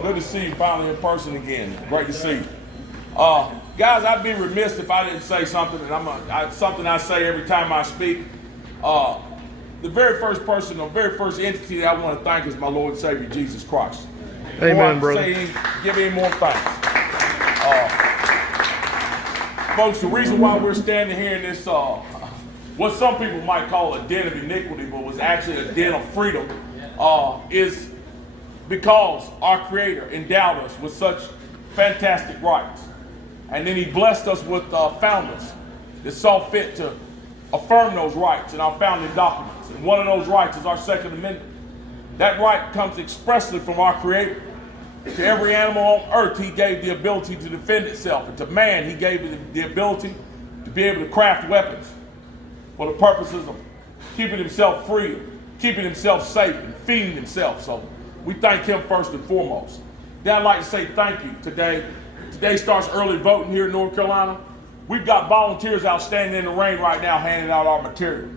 Good to see you finally in person again. Great to see you. Guys, I'd be remiss if I didn't say something, and something I say every time I speak. The very first person, the very first entity that I want to thank is my Lord and Savior, Jesus Christ. Amen, brother. Give him more thanks. Folks, the reason why we're standing here in this, what some people might call a den of iniquity, but was actually a den of freedom, is because our Creator endowed us with such fantastic rights. And then he blessed us with founders that saw fit to affirm those rights in our founding documents. And one of those rights is our Second Amendment. That right comes expressly from our Creator. To every animal on earth, he gave the ability to defend itself. And to man, he gave the ability to be able to craft weapons for the purposes of keeping himself free, keeping himself safe, and feeding himself. So we thank him first and foremost. Then I'd like to say thank you today. Today starts early voting here in North Carolina. We've got volunteers out standing in the rain right now handing out our material.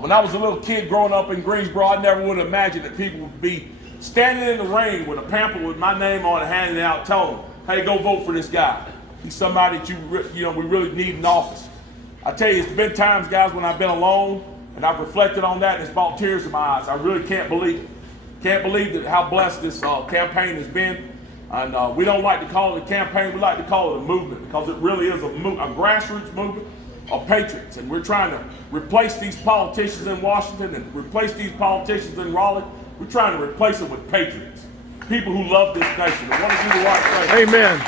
When I was a little kid growing up in Greensboro, I never would have imagined that people would be standing in the rain with a pamphlet with my name on it, handing it out, telling them, hey, go vote for this guy. He's somebody that we really need in office. I tell you, it's been times, guys, when I've been alone and I've reflected on that and it's brought tears to my eyes. I really can't believe it. Can't believe that how blessed this campaign has been. And we don't like to call it a campaign, we like to call it a movement, because it really is a grassroots movement of patriots. And we're trying to replace these politicians in Washington and replace these politicians in Raleigh. We're trying to replace them with patriots, people who love this nation and want to do the right thing. Amen.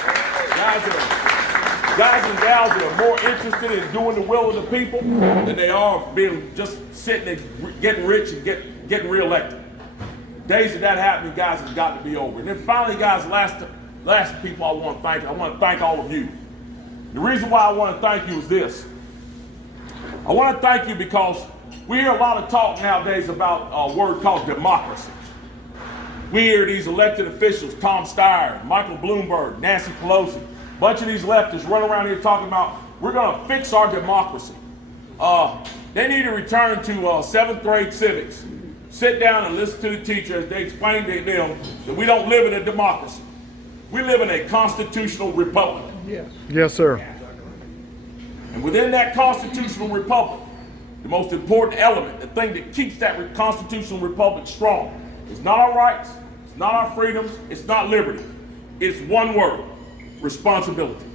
Guys and gals that are more interested in doing the will of the people than they are being just sitting and getting rich and getting reelected. Days of that happening, guys, has got to be over. And then finally, guys, last people I want to thank all of you. The reason why I want to thank you is this. I want to thank you because we hear a lot of talk nowadays about a word called democracy. We hear these elected officials, Tom Steyer, Michael Bloomberg, Nancy Pelosi, a bunch of these leftists run around here talking about we're going to fix our democracy. They need to return to 7th grade civics. Sit down and listen to the teacher as they explain to them that we don't live in a democracy. We live in a constitutional republic. Yes, sir. And within that constitutional republic, the most important element, the thing that keeps that constitutional republic strong, is not our rights, it's not our freedoms, it's not liberty. It's one word: responsibility.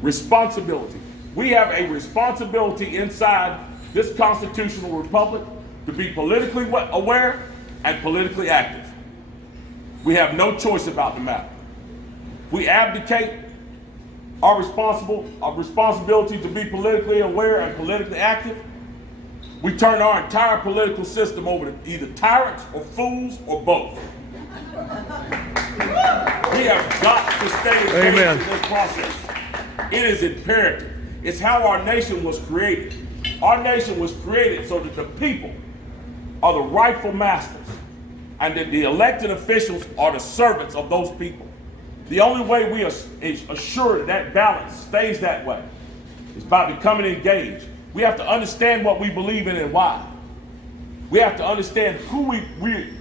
Responsibility. We have a responsibility inside this constitutional republic to be politically aware and politically active. We have no choice about the matter. If we abdicate our responsibility to be politically aware and politically active, we turn our entire political system over to either tyrants or fools or both. We have got to stay engaged in this process. It is imperative. It's how our nation was created. Our nation was created so that the people are the rightful masters and that the elected officials are the servants of those people. The only way we assure that balance stays that way is by becoming engaged. We have to understand what we believe in and why. We have to understand who we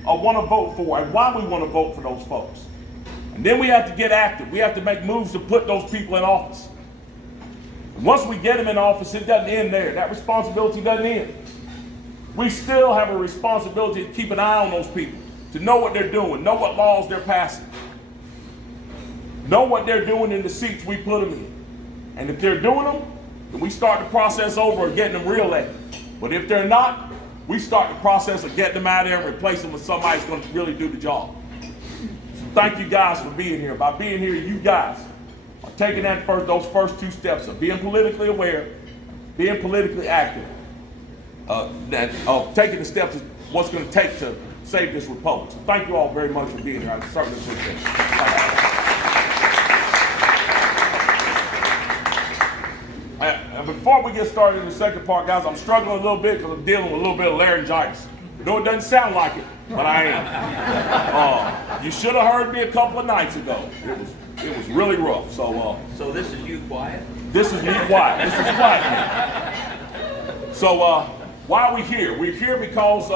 want to vote for and why we want to vote for those folks. And then we have to get active. We have to make moves to put those people in office. And once we get them in office, it doesn't end there. That responsibility doesn't end. We still have a responsibility to keep an eye on those people, to know what they're doing, know what laws they're passing, know what they're doing in the seats we put them in. And if they're doing them, then we start the process over of getting them reelected. But if they're not, we start the process of getting them out of there and replace them with somebody who's going to really do the job. So thank you guys for being here. By being here, you guys are taking those first two steps of being politically aware, being politically active, taking the steps of what's going to take to save this republic. So thank you all very much for being here. I certainly appreciate it. Before we get started in the second part, guys, I'm struggling a little bit because I'm dealing with a little bit of laryngitis. No, it doesn't sound like it, but I am. You should have heard me a couple of nights ago. It was really rough. So this is you quiet? This is me quiet. This is quiet. So why are we here? We're here because,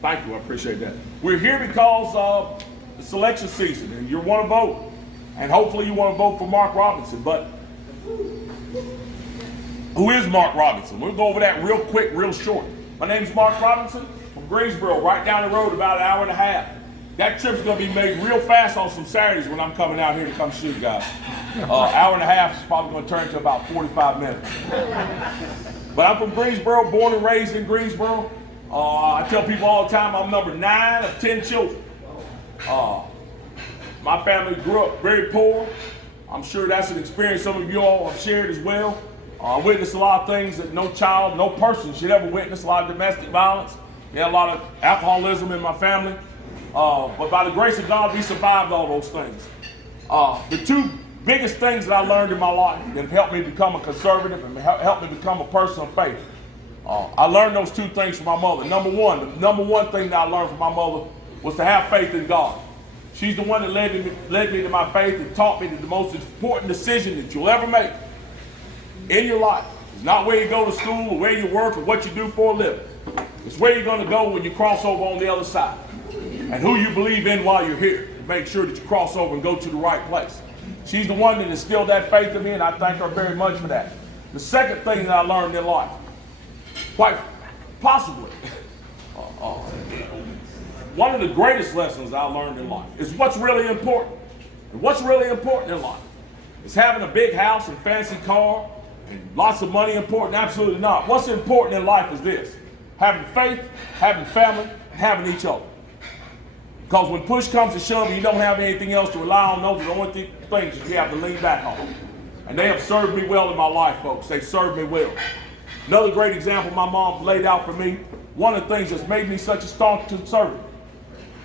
thank you, I appreciate that. We're here because It's election season, and you want to vote. And hopefully you want to vote for Mark Robinson. But who is Mark Robinson? We'll go over that real quick, real short. My name's Mark Robinson from Greensboro, right down the road, about an hour and a half. That trip's going to be made real fast on some Saturdays when I'm coming out here to come shoot, guys. Hour and a half is probably going to turn to about 45 minutes. But I'm from Greensboro, born and raised in Greensboro. I tell people all the time I'm number 9 of 10 children. My family grew up very poor. I'm sure that's an experience some of you all have shared as well. I witnessed a lot of things that no child, no person should ever witness. A lot of domestic violence. We had a lot of alcoholism in my family. But by the grace of God, we survived all those things. The two biggest things that I learned in my life that helped me become a conservative and helped me become a person of faith. I learned those two things from my mother. The number one thing that I learned from my mother was to have faith in God. She's the one that led me to my faith and taught me that the most important decision that you'll ever make in your life is not where you go to school or where you work or what you do for a living. It's where you're going to go when you cross over on the other side. And who you believe in while you're here. Make sure that you cross over and go to the right place. She's the one that instilled that faith in me, and I thank her very much for that. The second thing that I learned in life, quite possibly, one of the greatest lessons I learned in life is what's really important. And what's really important in life is having a big house and fancy car and lots of money important? Absolutely not. What's important in life is this: having faith, having family, and having each other. Because when push comes to shove and you don't have anything else to rely on, those are the only things that you have to lean back on. And they have served me well in my life, folks. They've served me well. Another great example my mom laid out for me, one of the things that's made me such a staunch conservative.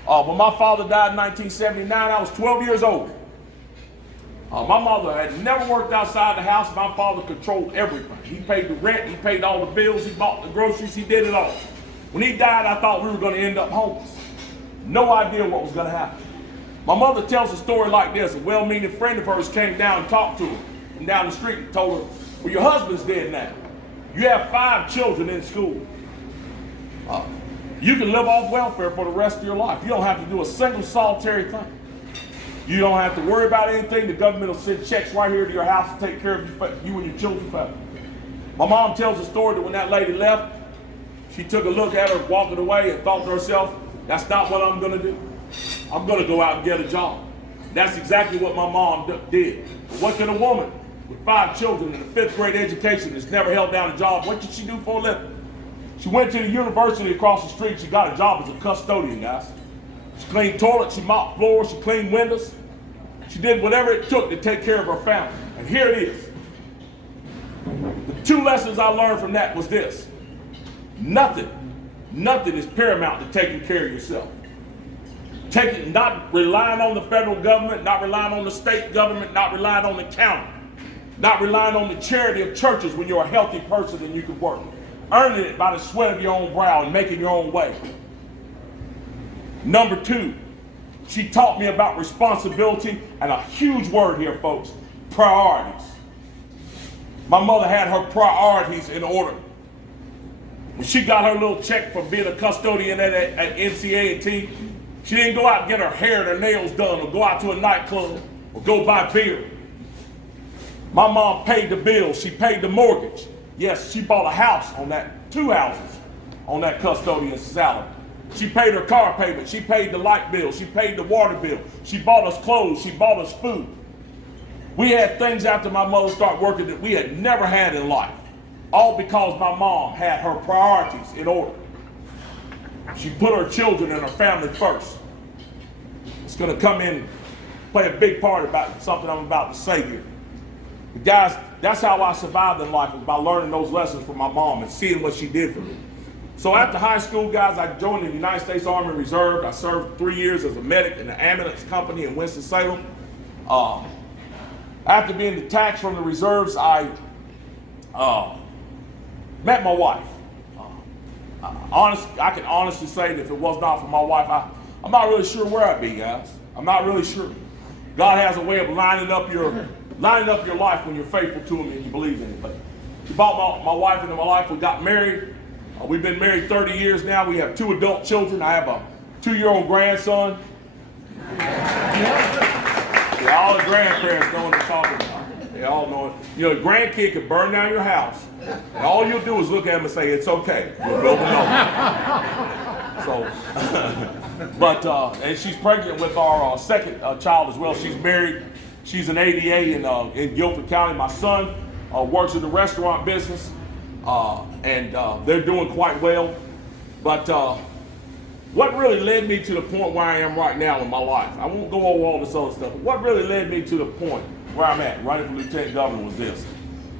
When my father died in 1979, I was 12 years old. My mother had never worked outside the house. My father controlled everything. He paid the rent, he paid all the bills, he bought the groceries, he did it all. When he died, I thought we were going to end up homeless. No idea what was going to happen. My mother tells a story like this. A well-meaning friend of hers came down and talked to her from down the street and told her, well, your husband's dead now. You have 5 children in school. You can live off welfare for the rest of your life. You don't have to do a single solitary thing. You don't have to worry about anything. The government will send checks right here to your house to take care of you and your children forever. My mom tells a story that when that lady left, she took a look at her walking away and thought to herself, that's not what I'm going to do. I'm going to go out and get a job. That's exactly what my mom did. But what can a woman with 5 children and a 5th grade education that's never held down a job, what did she do for a living? She went to the university across the street. She got a job as a custodian, guys. She cleaned toilets, she mopped floors, she cleaned windows. She did whatever it took to take care of her family. And here it is. The 2 lessons I learned from that was this. Nothing is paramount to taking care of yourself. Not relying on the federal government, not relying on the state government, not relying on the county, not relying on the charity of churches when you're a healthy person and you can work. Earning it by the sweat of your own brow and making your own way. Number 2, she taught me about responsibility, and a huge word here, folks, priorities. My mother had her priorities in order. When she got her little check from being a custodian at NCA&T, she didn't go out and get her hair and her nails done or go out to a nightclub or go buy beer. My mom paid the bills. She paid the mortgage. Yes, she bought a house on that, 2 houses on that custodian's salary. She paid her car payment. She paid the light bill. She paid the water bill. She bought us clothes. She bought us food. We had things after my mother started working that we had never had in life. All because my mom had her priorities in order. She put her children and her family first. It's going to come in, play a big part about something I'm about to say here. But guys, that's how I survived in life, was by learning those lessons from my mom and seeing what she did for me. So after high school, guys, I joined the United States Army Reserve. I served 3 years as a medic in an ambulance company in Winston-Salem. After being detached from the reserves, I met my wife. I can honestly say that if it was not for my wife, I'm not really sure where I'd be, guys. I'm not really sure. God has a way of lining up your life when you're faithful to Him and you believe in it. But He brought my wife into my life. We got married. We've been married 30 years now. We have 2 adult children. I have a 2-year-old grandson. Yeah, all the grandparents know what I'm talking about. They all know it. You know, a grandkid could burn down your house, and all you'll do is look at him and say, it's okay. We'll build another. So, but, and she's pregnant with our second child as well. She's married. She's an ADA in Guilford County. My son works in the restaurant business, and they're doing quite well. But what really led me to the point where I am right now in my life, I won't go over all this other stuff, but what really led me to the point where I'm at, running for lieutenant governor, was this.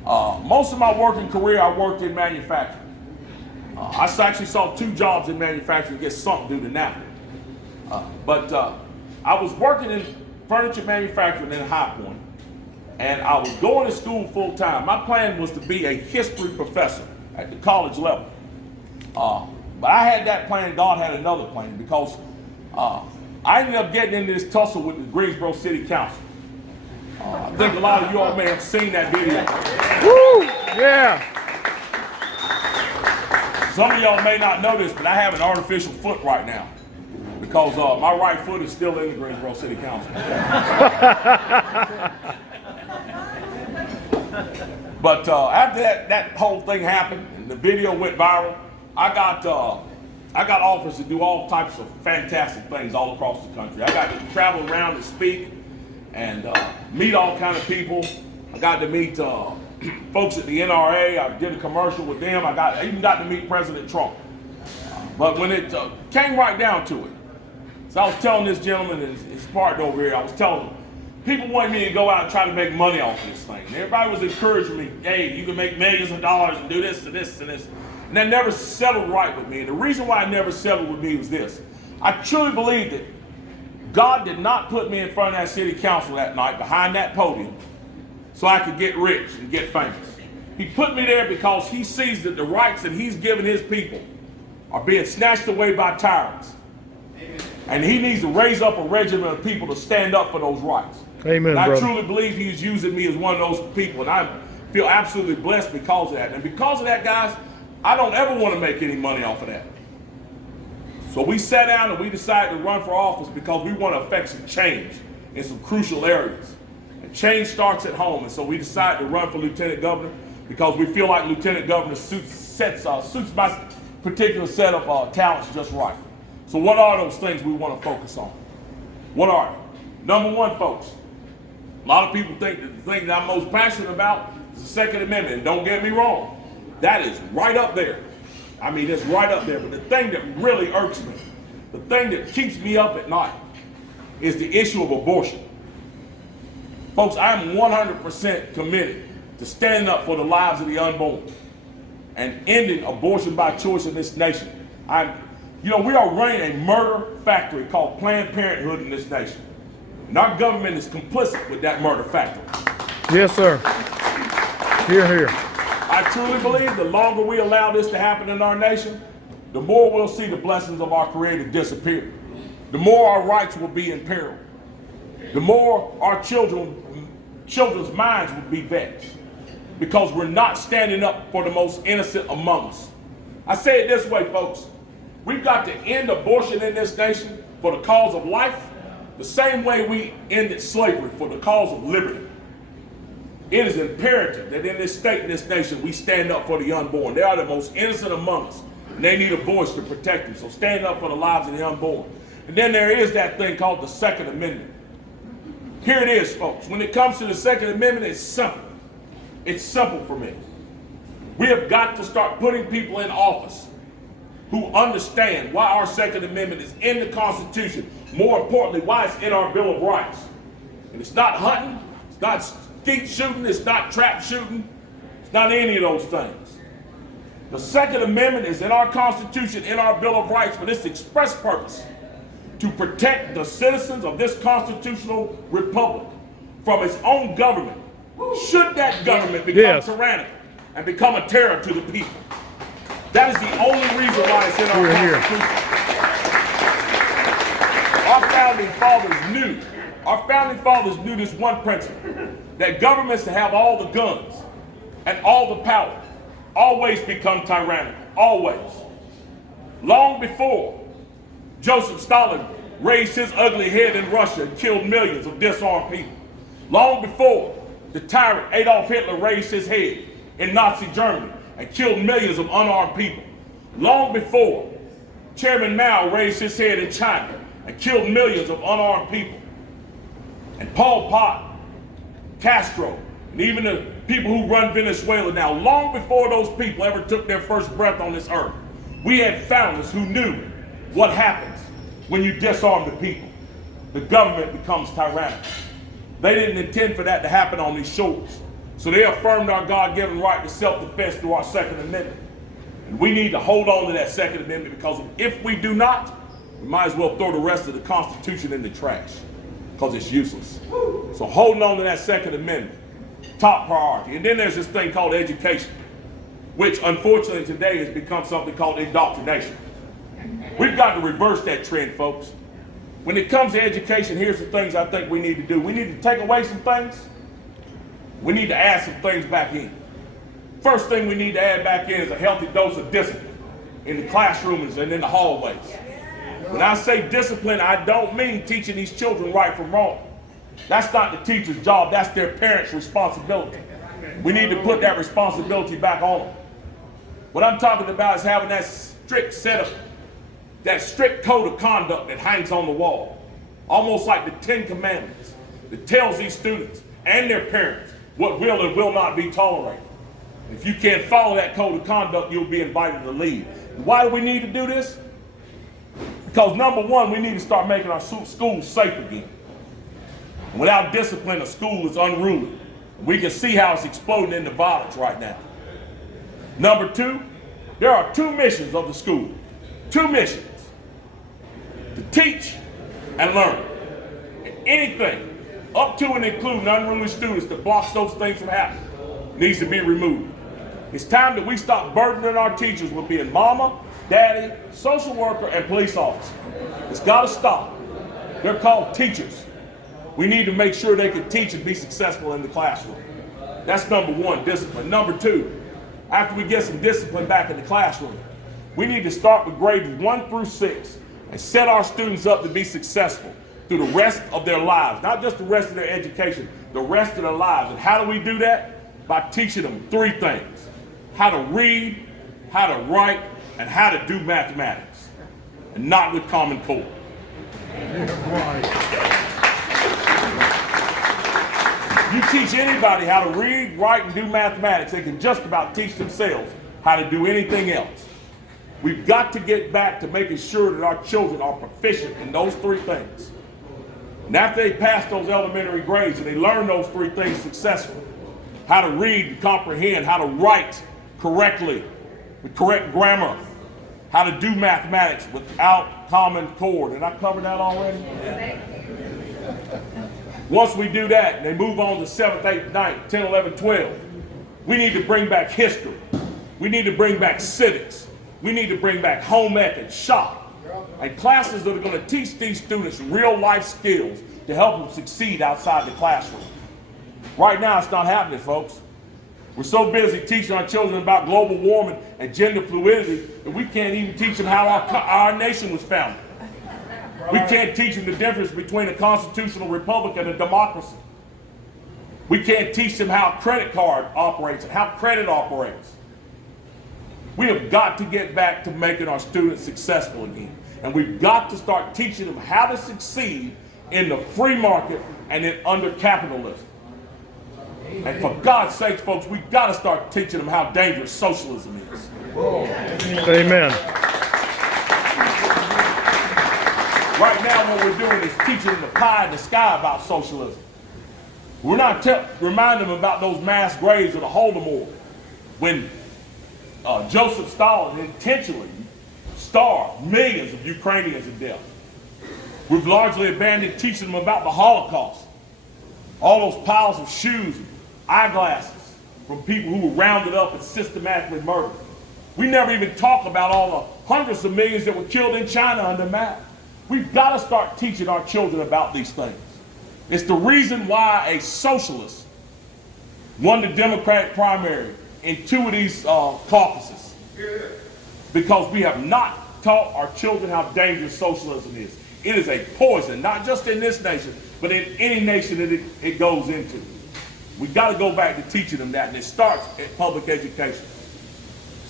Most of my working career, I worked in manufacturing. I actually saw 2 jobs in manufacturing get sunk due to NAFTA. But I was working in furniture manufacturing in High Point, and I was going to school full time. My plan was to be a history professor at the college level. But I had that plan, God had another plan, because I ended up getting into this tussle with the Greensboro City Council. I think a lot of you all may have seen that video. Woo! Yeah. Some of y'all may not know this, but I have an artificial foot right now because my right foot is still in the Greensboro City Council. But after that whole thing happened and the video went viral, I got offers to do all types of fantastic things all across the country. I got to travel around and speak and meet all kind of people. I got to meet folks at the NRA. I did a commercial with them. I even got to meet President Trump. But when it came right down to it, so I was telling this gentleman and his partner over here, I was telling them, people wanted me to go out and try to make money off of this thing. And everybody was encouraging me, hey, you can make millions of dollars and do this and this and this. And that never settled right with me. And the reason why it never settled with me was this. I truly believe that God did not put me in front of that city council that night behind that podium so I could get rich and get famous. He put me there because he sees that the rights that he's given his people are being snatched away by tyrants. Amen. And he needs to raise up a regiment of people to stand up for those rights. Amen, and I brother. truly believe he's using me as one of those people, and I feel absolutely blessed because of that. And because of that, guys, I don't ever want to make any money off of that. So we sat down and we decided to run for office because we want to affect some change in some crucial areas. And change starts at home. And so we decided to run for lieutenant governor because we feel like lieutenant governor suits my particular set of talents just right. So what are those things we want to focus on? What are they? Number one, folks, a lot of people think that the thing that I'm most passionate about is the Second Amendment. And don't get me wrong, that is right up there. I mean, it's right up there. But the thing that really irks me, the thing that keeps me up at night, is the issue of abortion. Folks, I'm 100% committed to standing up for the lives of the unborn and ending abortion by choice in this nation. We are running a murder factory called Planned Parenthood in this nation. And our government is complicit with that murder factory. Yes, sir. Hear, hear. I truly believe the longer we allow this to happen in our nation, the more we'll see the blessings of our Creator disappear. The more our rights will be in peril. The more our children's minds will be vexed because we're not standing up for the most innocent among us. I say it this way, folks. We've got to end abortion in this nation for the cause of life the same way we ended slavery for the cause of liberty. It is imperative that in this state and this nation we stand up for the unborn. They are the most innocent among us, and they need a voice to protect them. So stand up for the lives of the unborn. And then there is that thing called the Second Amendment. Here it is, folks. When it comes to the Second Amendment, it's simple. It's simple for me. We have got to start putting people in office who understand why our Second Amendment is in the Constitution. More importantly, why it's in our Bill of Rights. And it's not hunting, it's not skeet shooting, it's not trap shooting, it's not any of those things. The Second Amendment is in our Constitution, in our Bill of Rights, for this express purpose: to protect the citizens of this constitutional republic from its own government, should that government become tyrannical and become a terror to the people. That is the only reason why it's in our Constitution. Our founding fathers knew this one principle, that governments to have all the guns and all the power always become tyrannical, always. Long before Joseph Stalin raised his ugly head in Russia and killed millions of disarmed people. Long before, the tyrant Adolf Hitler raised his head in Nazi Germany and killed millions of unarmed people. Long before, Chairman Mao raised his head in China and killed millions of unarmed people. And Pol Pot, Castro, and even the people who run Venezuela now, long before those people ever took their first breath on this earth, we had founders who knew what happens when you disarm the people. The government becomes tyrannical. They didn't intend for that to happen on these shores. So they affirmed our God-given right to self-defense through our Second Amendment. And we need to hold on to that Second Amendment, because if we do not, we might as well throw the rest of the Constitution in the trash, because it's useless. So holding on to that Second Amendment, top priority. And then there's this thing called education, which unfortunately today has become something called indoctrination. We've got to reverse that trend, folks. When it comes to education, here's the things I think we need to do. We need to take away some things. We need to add some things back in. First thing we need to add back in is a healthy dose of discipline in the classrooms and in the hallways. When I say discipline, I don't mean teaching these children right from wrong. That's not the teacher's job, that's their parents' responsibility. We need to put that responsibility back on them. What I'm talking about is having that strict code of conduct that hangs on the wall, almost like the 10 Commandments, that tells these students and their parents what will and will not be tolerated. If you can't follow that code of conduct, you'll be invited to leave. Why do we need to do this? Because number one, we need to start making our schools safe again. Without discipline, a school is unruly. We can see how it's exploding into violence right now. Number two, there are two missions of the school. Two missions: to teach and learn. And anything up to and including unruly students that blocks those things from happening needs to be removed. It's time that we stop burdening our teachers with being mama, daddy, social worker, and police officer. It's got to stop. They're called teachers. We need to make sure they can teach and be successful in the classroom. That's number one, discipline. Number two, after we get some discipline back in the classroom, we need to start with grades 1 through 6 and set our students up to be successful through the rest of their lives, not just the rest of their education, the rest of their lives. And how do we do that? By teaching them three things: how to read, how to write, and how to do mathematics, and not with Common Core. You teach anybody how to read, write, and do mathematics, they can just about teach themselves how to do anything else. We've got to get back to making sure that our children are proficient in those three things. And after they pass those elementary grades and they learn those three things successfully, how to read and comprehend, how to write correctly with correct grammar, how to do mathematics without Common Core. Did I cover that already? Once we do that, and they move on to 7th, 8th, 9th, 10, 11, 12, we need to bring back history. We need to bring back civics. We need to bring back home ec and shop, and classes that are going to teach these students real life skills to help them succeed outside the classroom. Right now, it's not happening, folks. We're so busy teaching our children about global warming and gender fluidity that we can't even teach them how our nation was founded. We can't teach them the difference between a constitutional republic and a democracy. We can't teach them how a credit card operates and how credit operates. We have got to get back to making our students successful again. And we've got to start teaching them how to succeed in the free market and under capitalism. And for God's sake, folks, we've got to start teaching them how dangerous socialism is. Amen. Right now, what we're doing is teaching them the pie in the sky about socialism. We're not reminding them about those mass graves of the Holodomor when Joseph Stalin intentionally starved millions of Ukrainians to death. We've largely abandoned teaching them about the Holocaust. All those piles of shoes and eyeglasses from people who were rounded up and systematically murdered. We never even talk about all the hundreds of millions that were killed in China under Mao. We've got to start teaching our children about these things. It's the reason why a socialist won the Democratic primary in 2 of these caucuses. Because we have not taught our children how dangerous socialism is. It is a poison, not just in this nation, but in any nation that it goes into. We got to go back to teaching them that, and it starts at public education.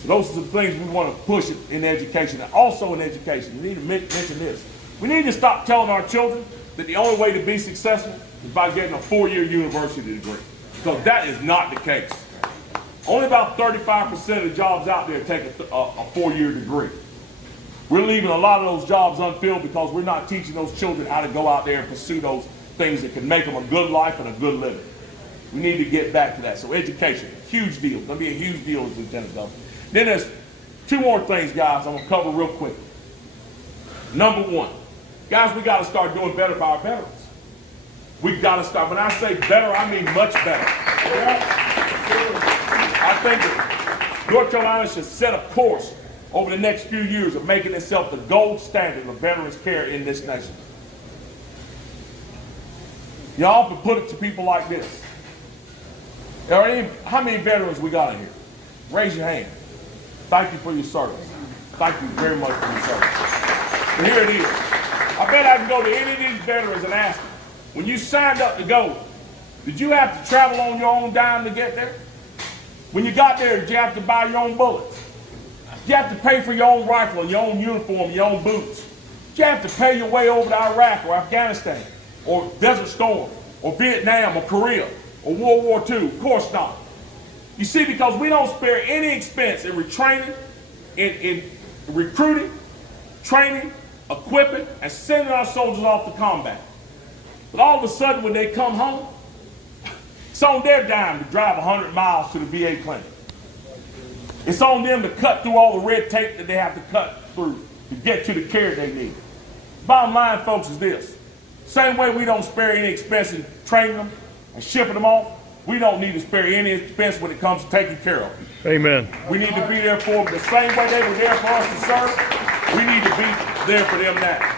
So those are some things we want to push in education, and also in education. We need to mention this. We need to stop telling our children that the only way to be successful is by getting a 4-year university degree, because that is not the case. Only about 35% of the jobs out there take a 4-year degree. We're leaving a lot of those jobs unfilled because we're not teaching those children how to go out there and pursue those things that can make them a good life and a good living. We need to get back to that. So education, huge deal. It's going to be a huge deal as Lieutenant Governor. Then there's 2 more things, guys, I'm going to cover real quick. Number 1, guys, we got to start doing better by our veterans. We've got to start. When I say better, I mean much better. I think that North Carolina should set a course over the next few years of making itself the gold standard of veterans care in this nation. You often put it to people like this. How many veterans we got in here? Raise your hand. Thank you for your service. Thank you very much for your service. But here it is. I bet I can go to any of these veterans and ask them, when you signed up to go, did you have to travel on your own dime to get there? When you got there, did you have to buy your own bullets? Did you have to pay for your own rifle and your own uniform, your own boots? Did you have to pay your way over to Iraq or Afghanistan or Desert Storm or Vietnam or Korea or World War II? Of course not. You see, because we don't spare any expense in retraining, in recruiting, training, equipping, and sending our soldiers off to combat. But all of a sudden, when they come home, it's on their dime to drive 100 miles to the VA clinic. It's on them to cut through all the red tape that they have to cut through to get to the care they need. Bottom line, folks, is this. Same way we don't spare any expense in training them and shipping them off, we don't need to spare any expense when it comes to taking care of them. Amen. We need to be there for them the same way they were there for us to serve. We need to be there for them now.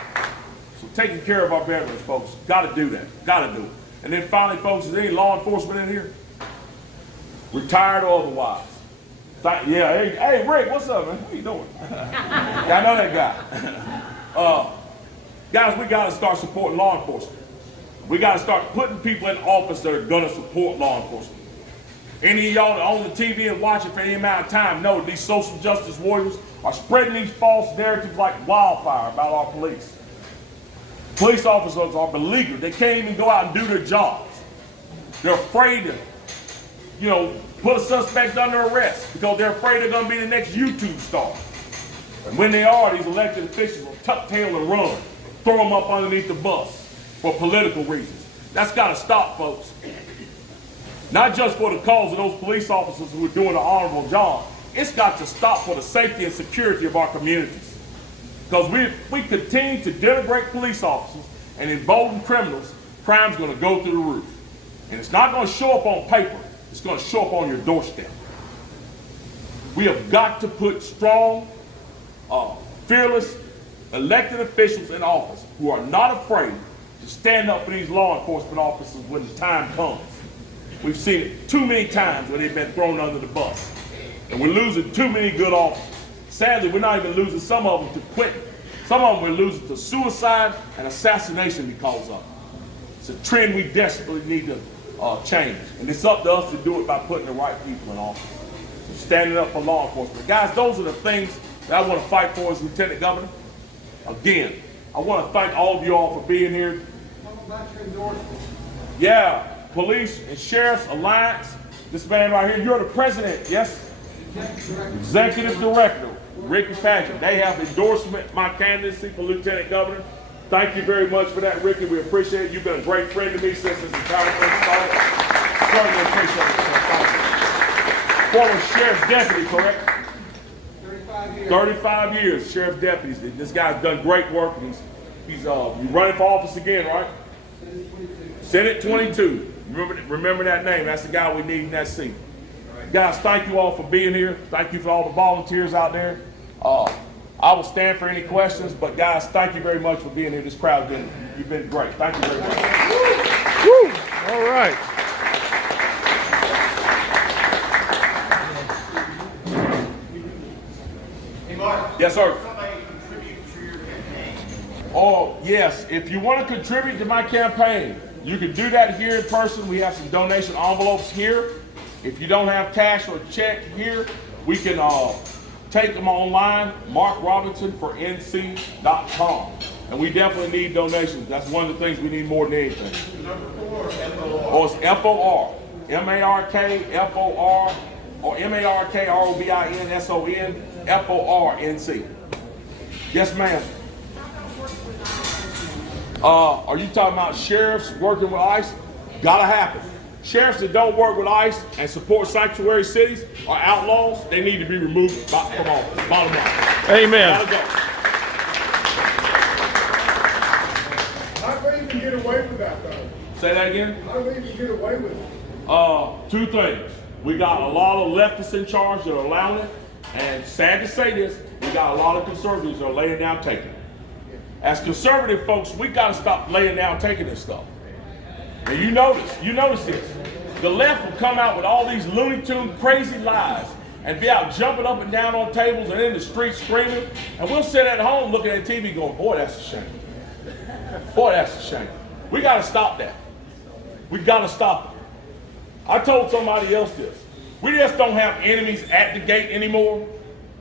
So taking care of our veterans, folks, got to do that. Got to do it. And then finally, folks, is there any law enforcement in here? Retired or otherwise? Yeah, hey, Rick, what's up, man? What are you doing? Yeah, I know that guy. Guys, we got to start supporting law enforcement. We got to start putting people in office that are going to support law enforcement. Any of y'all that own the TV and watch it for any amount of time know these social justice warriors are spreading these false narratives like wildfire about our police. Police officers are beleaguered. They can't even go out and do their jobs. They're afraid to, put a suspect under arrest because they're afraid they're going to be the next YouTube star. And when they are, these elected officials will tuck tail and run, throw them up underneath the bus for political reasons. That's got to stop, folks. Not just for the cause of those police officers who are doing an honorable job. It's got to stop for the safety and security of our communities. Because we continue to denigrate police officers and embolden criminals, crime's going to go through the roof. And it's not going to show up on paper. It's going to show up on your doorstep. We have got to put strong, fearless, elected officials in office who are not afraid to stand up for these law enforcement officers when the time comes. We've seen it too many times where they've been thrown under the bus. And we're losing too many good officers. Sadly, we're not even losing some of them to quitting. Some of them we're losing to suicide and assassination because of it. It's a trend we desperately need to change. And it's up to us to do it by putting the right people in office. So standing up for law enforcement. Guys, those are the things that I want to fight for as Lieutenant Governor. Again, I want to thank all of you all for being here. Yeah, Police and Sheriff's Alliance. This man right here, you're the president, yes? Executive Director, Ricky Patriot. They have endorsed my candidacy for Lieutenant Governor. Thank you very much for that, Ricky. We appreciate it. You've been a great friend to me since this entire thing started. Certainly appreciate it. Former Sheriff's Deputy, correct? 35 years. 35 years, Sheriff's Deputies. This guy's done great work. He's running for office again, right? Senate 22. Remember that name. That's the guy we need in that seat. Guys, thank you all for being here. Thank you for all the volunteers out there. I will stand for any questions, but guys, thank you very much for being here. This crowd, you've been great. Thank you very much. Woo! All right. Hey, Mark. Yes, sir. Somebody contribute to your campaign. Oh, yes, if you want to contribute to my campaign, you can do that here in person. We have some donation envelopes here. If you don't have cash or check here, we can take them online, markrobinson4nc.com. And we definitely need donations. That's one of the things we need more than anything. Number 4, Oh, it's F-O-R. M-A-R-K-F-O-R or M-A-R-K-R-O-B-I-N-S-O-N F-O-R-N-C. Yes, ma'am. Are you talking about sheriffs working with ICE? Gotta happen. Sheriffs that don't work with ICE and support sanctuary cities are outlaws. They need to be removed. Come on, bottom line. Amen. Gotta go. how do we even get away with that, though? Say that again. How do we even get away with it? Two things. We got a lot of leftists in charge that are allowing it, and sad to say this, we got a lot of conservatives that are laying down taking it. As conservative folks, we got to stop laying down taking this stuff. And you notice this. The left will come out with all these Looney Tune crazy lies and be out jumping up and down on tables and in the streets screaming, and we'll sit at home looking at TV going, boy, that's a shame. Boy, that's a shame. We got to stop that. We got to stop it. I told somebody else this. We just don't have enemies at the gate anymore.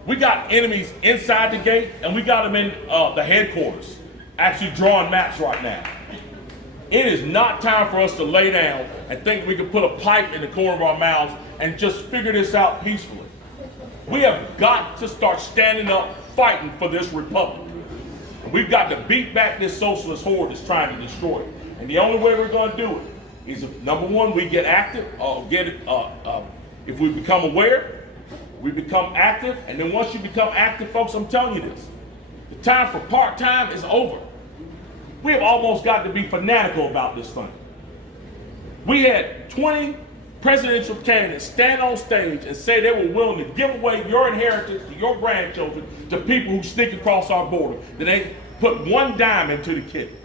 We got enemies inside the gate, and we got them in the headquarters, actually drawing maps right now. It is not time for us to lay down and think we can put a pipe in the corner of our mouths and just figure this out peacefully. We have got to start standing up, fighting for this republic. We've got to beat back this socialist horde that's trying to destroy it. And the only way we're going to do it is, number one, we get active, if we become aware, we become active, and then once you become active, folks, I'm telling you this, the time for part-time is over. We have almost got to be fanatical about this thing. We had 20 presidential candidates stand on stage and say they were willing to give away your inheritance to your grandchildren to people who sneak across our border, that ain't put one dime into the kid.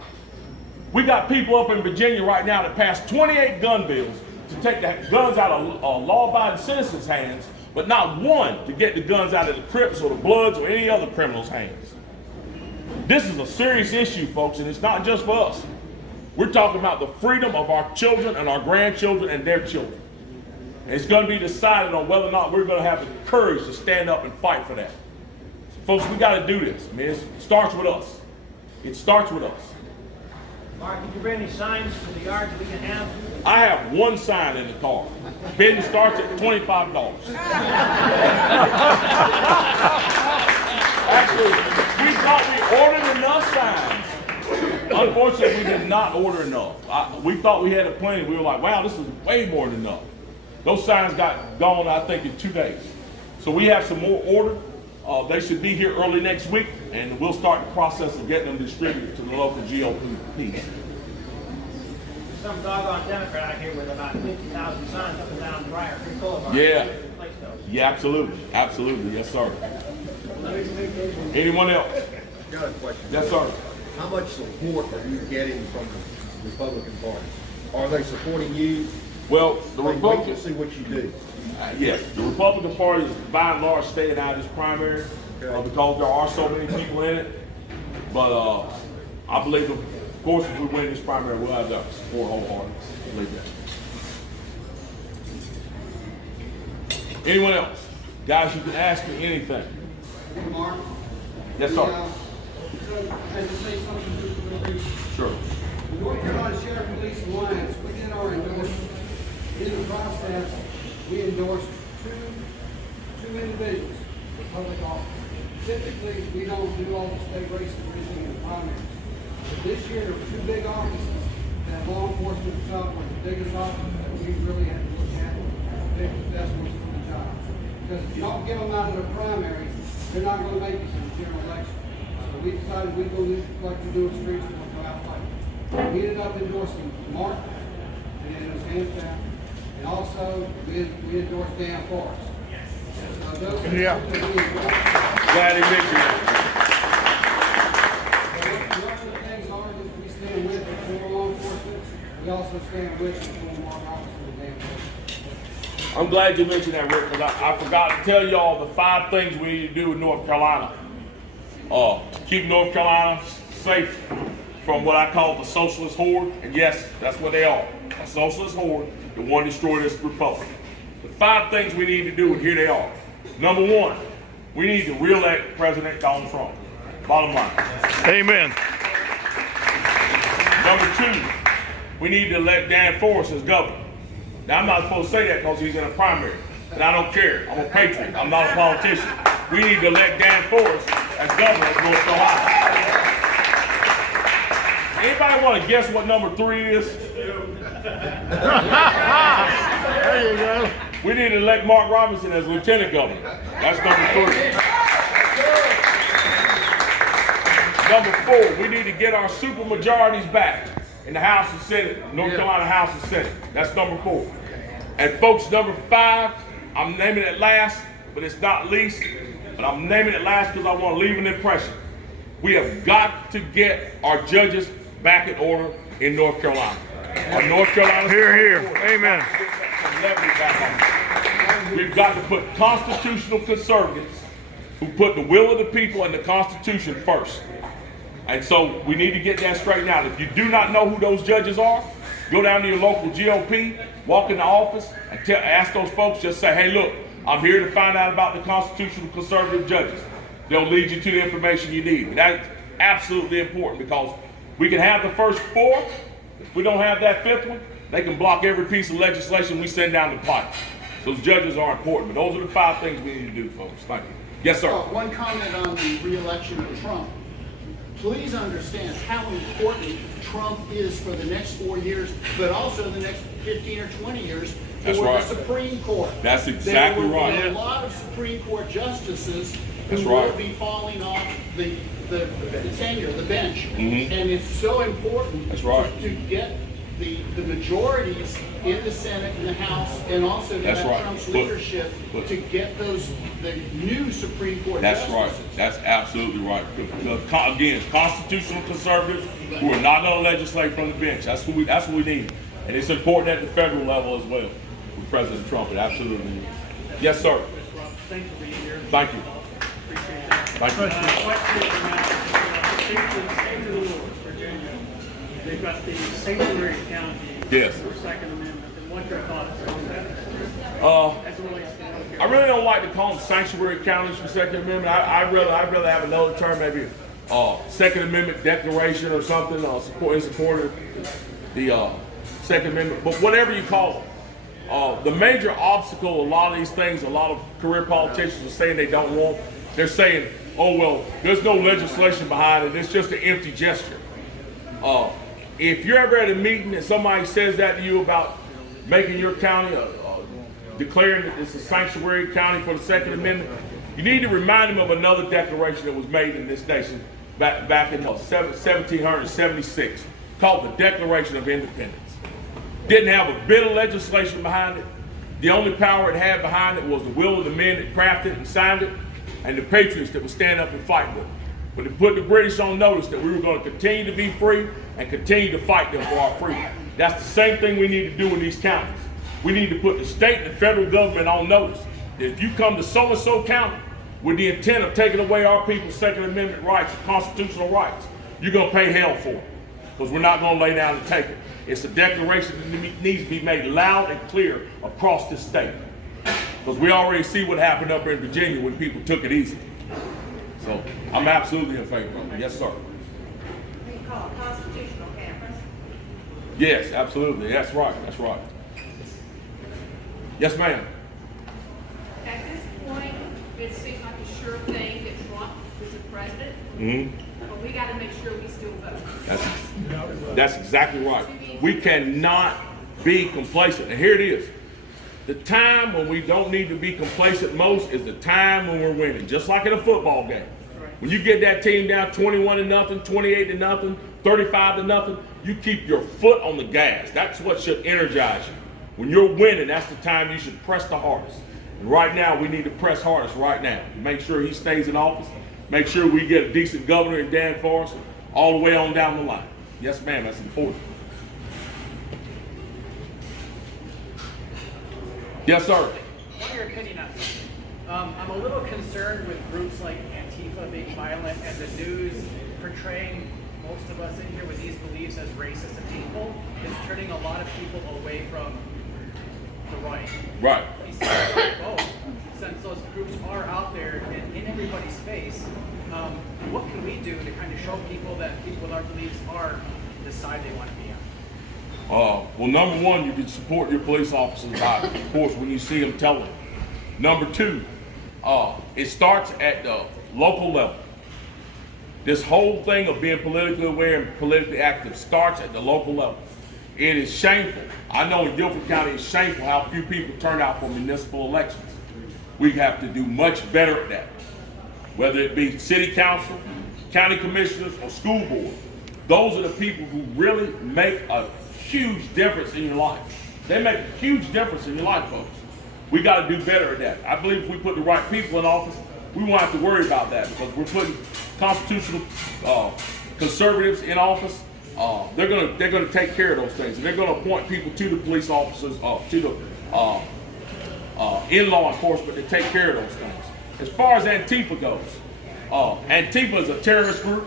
We got people up in Virginia right now that passed 28 gun bills to take the guns out of law-abiding citizens' hands, but not one to get the guns out of the Crips or the Bloods or any other criminals' hands. This is a serious issue, folks, and it's not just for us. We're talking about the freedom of our children and our grandchildren and their children. And it's going to be decided on whether or not we're going to have the courage to stand up and fight for that. So, folks, we got to do this. I mean, it starts with us. It starts with us. Mark, did you bring any signs to the yard that we can have? I have one sign in the car. Bidding starts at $25. Actually, we thought we ordered enough signs. Unfortunately, we did not order enough. We thought we had a plenty. We were like, wow, this is way more than enough. Those signs got gone, I think, in 2 days. So we have some more ordered. They should be here early next week, and we'll start the process of getting them distributed to the local GOP. Some doggone Democrat out here with about 50,000 signs up and down Briar Creek Boulevard. Yeah. Yeah, absolutely. Absolutely. Yes, sir. Anyone else? Got a question. Yes, sir. How much support are you getting from the Republican Party? Are they supporting you? Well, the Wait to Republicans, see what you do. yes, the Republican Party is by and large staying out of this primary because there are so many people in it. But I believe, of course, if we win this primary, we'll have that support wholeheartedly. I believe that. Anyone else? Guys, you can ask me anything. Mark? Yes, sir. I had to say something real brief. Sure. The North Carolina Sheriff Police Alliance, we did our endorsement. In the process, we endorsed two individuals for public office. Typically, we don't do all the state races or anything in the primaries. But this year, there were two big offices that law enforcement felt were the biggest offices that we really had to look at and pick the best ones for the job. Because if you don't get them out of their primary, they're not going to make it to the general election. So we decided we'd go like we do in streets, we're going to go out fighting. We ended up endorsing Mark, and it was hands down. And also, we endorsed Dan Forrest. Yeah. Glad he mentioned that. One of the things are that we stand with the former law enforcement. We also stand with the former Mark Robinson and Dan Forrest. I'm glad you mentioned that, Rick, because I forgot to tell y'all the 5 things we need to do in North Carolina. To keep North Carolina safe from what I call the socialist horde. And yes, that's what they are. A socialist horde that want to destroy this republic. The 5 things we need to do, and here they are. Number 1, we need to re-elect President Donald Trump. Bottom line. Amen. Number 2, we need to elect Dan Forrest as governor. Now, I'm not supposed to say that because he's in a primary, and I don't care. I'm a patriot. I'm not a politician. We need to elect Dan Forrest as governor of North Carolina. Anybody want to guess what number 3 is? There you go. We need to elect Mark Robinson as lieutenant governor. That's number 3. Number 4, we need to get our super majorities back in the House and Senate, North Carolina House and Senate. That's number 4. And folks, number 5, I'm naming it last, but it's not least. But I'm naming it last because I want to leave an impression. We have got to get our judges back in order in North Carolina. Our North Carolina. Here, here. Amen. We've got to put constitutional conservatives who put the will of the people and the Constitution first. And so we need to get that straightened out. If you do not know who those judges are, go down to your local GOP, walk in the office, and ask those folks, just say, hey, look, I'm here to find out about the constitutional conservative judges. They'll lead you to the information you need. And that's absolutely important because we can have the first 4. If we don't have that 5th one, they can block every piece of legislation we send down the pipe. Those judges are important, but those are the 5 things we need to do, folks. Thank you. Yes, sir. One comment on the re-election of Trump. Please understand how important Trump is for the next 4 years, but also the next 15 or 20 years for That's right. the Supreme Court. That's exactly right. There will be a lot of Supreme Court justices That's who right. will be falling off the tenure, the bench. Mhm. And it's so important That's right. to get the majorities in the Senate and the House, and also to That's have right. Trump's Look, leadership look. to get the new Supreme Court That's justices. right. That's absolutely right. Again, constitutional conservatives who are not going to legislate from the bench. That's what we need. And it's important at the federal level as well with President Trump. It absolutely is. Yes, sir. Thank you for being here. Thank you. Appreciate that. Thank you. Question about state of the Lord, Virginia. They've got the sanctuary county. Yes. For Second Amendment. And what your thoughts on that? As it relates to North I Carolina. really don't like to call them sanctuary counties for Second Amendment. I'd rather have another term, maybe Second Amendment Declaration or something, in support of the Second Amendment. But whatever you call them, the major obstacle, a lot of these things, a lot of career politicians are saying they don't want. They're saying, oh well, there's no legislation behind it. It's just an empty gesture. If you're ever at a meeting and somebody says that to you about making your county declaring that it's a sanctuary county for the Second Amendment, you need to remind them of another declaration that was made in this nation back in 1776, called the Declaration of Independence. Didn't have a bit of legislation behind it. The only power it had behind it was the will of the men that crafted it and signed it, and the patriots that would stand up and fight with it. But it put the British on notice that we were going to continue to be free and continue to fight them for our freedom. That's the same thing we need to do in these counties. We need to put the state and the federal government on notice that if you come to so-and-so county with the intent of taking away our people's Second Amendment rights, constitutional rights, you're going to pay hell for it, because we're not going to lay down and take it. It's a declaration that needs to be made loud and clear across this state, because we already see what happened up in Virginia when people took it easy. So I'm absolutely in favor of it. Yes, sir. We call it constitutional campus. Yes, absolutely. That's right. That's right. Yes, ma'am. At this point, it seems like a sure thing that Trump is the president, Mm-hmm. but we got to make sure we still vote. That's exactly right. We cannot be complacent. And here it is. The time when we don't need to be complacent most is the time when we're winning, just like in a football game. When you get that team down 21-0, 28-0, 35-0, you keep your foot on the gas. That's what should energize you. When you're winning, that's the time you should press the hardest. And right now, we need to press hardest right now. Make sure he stays in office. Make sure we get a decent governor in Dan Forrest all the way on down the line. Yes, ma'am, that's important. Yes, sir. What your opinion on this? I'm a little concerned with groups like Antifa being violent and the news portraying most of us in here with these beliefs as racist and hateful is turning a lot of people away from the right. Right. Since those groups are out there and in everybody's face, what can we do to kind of show people that people with our beliefs are the side they want to be on? Well, number one, you can support your police officers by, of course, when you see them, tell them. Number two, it starts at the local level. This whole thing of being politically aware and politically active starts at the local level. It is shameful. I know in Guilford County it's shameful how few people turn out for municipal elections. We have to do much better at that. Whether it be city council, county commissioners, or school board. Those are the people who really make a huge difference in your life. They make a huge difference in your life, folks. We got to do better at that. I believe if we put the right people in office, we won't have to worry about that because we're putting constitutional conservatives in office. They're gonna take care of those things, and they're gonna appoint people to the police officers, to the in law enforcement to take care of those things. As far as Antifa goes, Antifa is a terrorist group,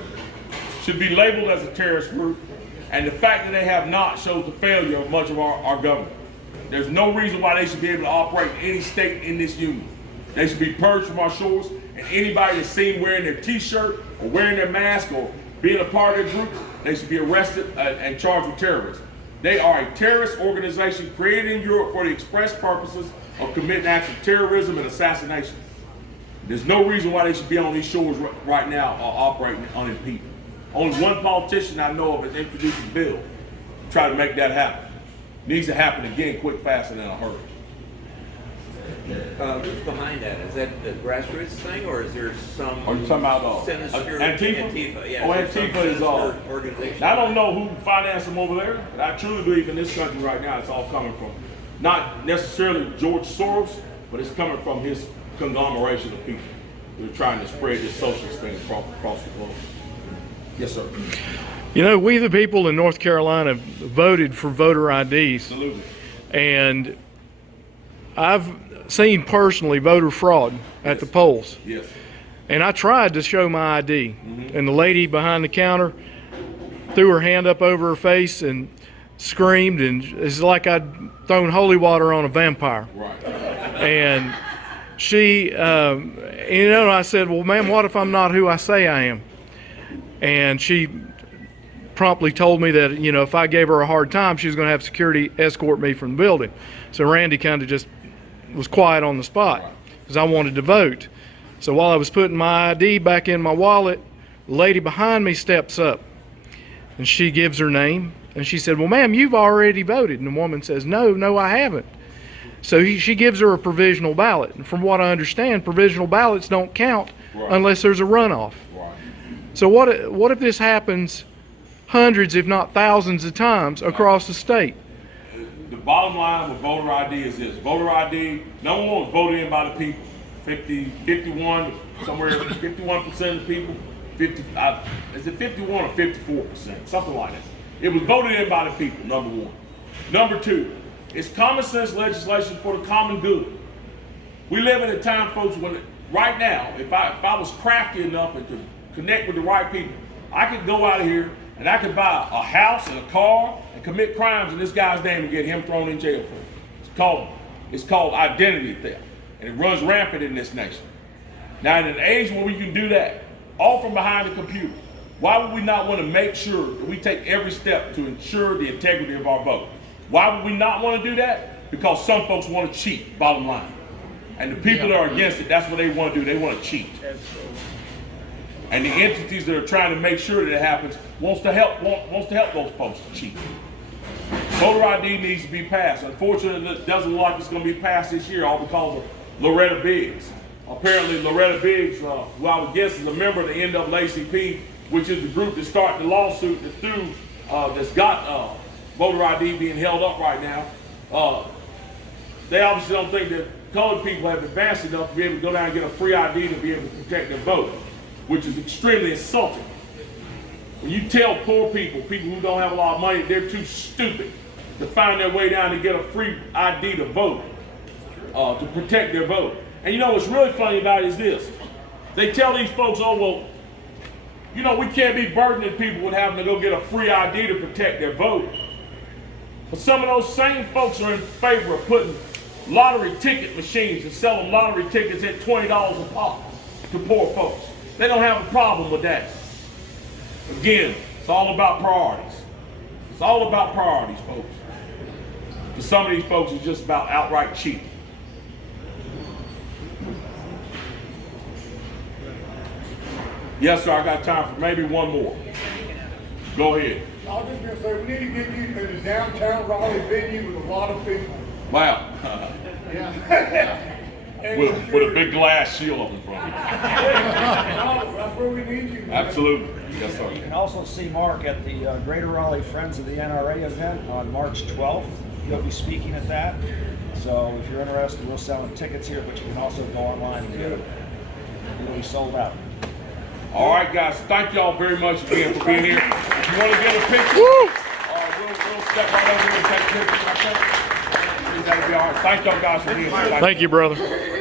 should be labeled as a terrorist group, and the fact that they have not shows the failure of much of our government. There's no reason why they should be able to operate in any state in this union. They should be purged from our shores, and anybody that's seen wearing their t-shirt or wearing their mask or being a part of their group, they should be arrested and charged with terrorism. They are a terrorist organization created in Europe for the express purposes of committing acts of terrorism and assassination. There's no reason why they should be on these shores right now operating unimpeded. Only one politician I know of has introduced a bill to try to make that happen. Needs to happen again quick, fast, and in a hurry. Who's behind that? Is that the grassroots thing, or is there some Are you talking about sinister Antifa? Antifa, yeah. Oh, Antifa is organization. I don't know who financed them over there, but I truly believe in this country right now it's all coming from not necessarily George Soros, but it's coming from his conglomeration of people who are trying to spread this socialist thing across the globe. Yes, sir. You know, we the people in North Carolina voted for voter IDs. Absolutely. And I've seen personally voter fraud at the polls. Yes. And I tried to show my ID. And the lady behind the counter threw her hand up over her face and screamed, and it's like I'd thrown holy water on a vampire. Right. And she, I said, well, ma'am, what if I'm not who I say I am? And she promptly told me that, if I gave her a hard time, she was going to have security escort me from the building. So Randy kind of just was quiet on the spot because I wanted to vote. So while I was putting my ID back in my wallet, the lady behind me steps up and she gives her name and she said, well, ma'am, you've already voted. And the woman says, no, I haven't. So she gives her a provisional ballot. And from what I understand, provisional ballots don't count unless there's a runoff. Right. So what if this happens hundreds, if not thousands of times across the state? The bottom line with voter ID is this. Voter ID, number one, was voted in by the people. 51% of the people, is it 51 or 54%? Something like that. It was voted in by the people, number one. Number two, it's common sense legislation for the common good. We live in a time, folks, when right now, if I was crafty enough and to connect with the right people, I could go out of here and I could buy a house and a car and commit crimes in this guy's name and get him thrown in jail for it. It's called identity theft, and it runs rampant in this nation. Now, in an age where we can do that, all from behind the computer, why would we not want to make sure that we take every step to ensure the integrity of our vote? Why would we not want to do that? Because some folks want to cheat, bottom line. And the people that are against it, that's what they want to do. They want to cheat. And the entities that are trying to make sure that it happens wants to help those folks to cheat. Voter ID needs to be passed. Unfortunately, it doesn't look like it's going to be passed this year, all because of Loretta Biggs. Apparently, Loretta Biggs, who I would guess is a member of the NAACP, which is the group that started the lawsuit that's got voter ID being held up right now. They obviously don't think that colored people have advanced enough to be able to go down and get a free ID to be able to protect their vote, which is extremely insulting. When you tell poor people who don't have a lot of money, they're too stupid to find their way down to get a free ID to vote, to protect their vote. And you know what's really funny about it is this. They tell these folks, oh, well, you know, we can't be burdening people with having to go get a free ID to protect their vote. But some of those same folks are in favor of putting lottery ticket machines and selling lottery tickets at $20 a pop to poor folks. They don't have a problem with that. Again, it's all about priorities. It's all about priorities, folks. For some of these folks, it's just about outright cheating. Yes, sir, I got time for maybe one more. Go ahead. I was just gonna say, we need to get you to the downtown Raleigh venue with a lot of people. Wow. with a big glass shield on the front. That's where we need you. Absolutely. Yes, sir. You can also see Mark at the Greater Raleigh Friends of the NRA event on March 12th. He'll be speaking at that. So if you're interested, we're selling tickets here, but you can also go online and get it. It'll be sold out. All right, guys. Thank y'all very much again for being here. If you want to get a picture, we'll step right over here and take pictures. I think that'll be all right. Thank y'all guys for being here. Thank you, brother.